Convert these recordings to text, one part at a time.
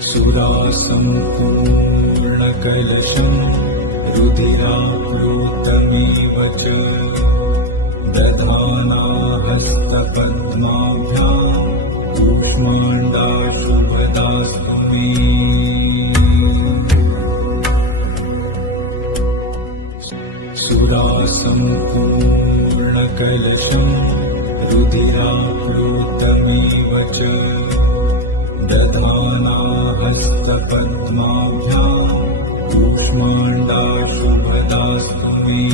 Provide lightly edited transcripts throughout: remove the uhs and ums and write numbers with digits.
सुरासम्पूर्णकलशम् रुधिराप्लुतमिव च दधाना हस्तपद्माभ्याम् कूष्माण्डाशुभदास्तु मे। सुरासम्पूर्णकलशम् रुधिराप्लुतमिव च दधाना हस्तपद्माभ्याम् कूष्माण्डाशुभदास्तु मे।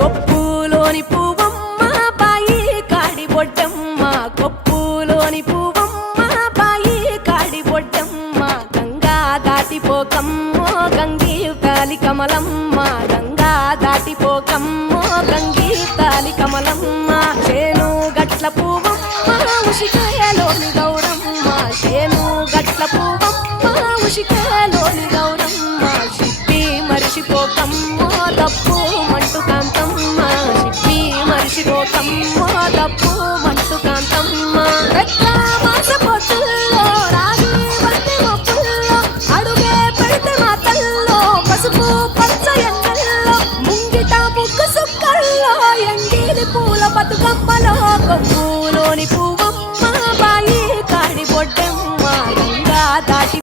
కొప్పులోని పువ్వమ్మ బాయి కాడి బొడ్డమ్మ, కొప్పులోని పువ్వమ్మ బాయి కాడి బొడ్డమ్మ, గంగా దాటిపోకమ్మో గంగీ తాలి కమలమ్మ, గంగా దాటిపోకమ్మో గంగీ తాలి కమలమ్మ, చేను గట్ల పువ్వమ్మ ఉషికాయలోని గౌరమ్మ, చేను గట్ల పువ్వమ్మ ఉషికాయలోని గౌరమ్మ, చిప్పి మరిచిపోకమ్మో తప్పు మంటు కాంతమ్మ, చిప్పి మరిచిపోకమ్మో తప్పు మంటు కాంతమ్మ, మాస పొట్టుల్లో రాగి బంతి మొప్పుల్లో అడుగే పెడితే మాతల్లో పసుపు పచ్చ ఎండల్లో ముంగిట ముగ్గు సుక్కల్లో ఎంగిలి పూల బతుకమ్మలో కొప్పులోని పువ్వమ్మ బాయి కాడి బొడ్డమ్మ, గంగా దాటి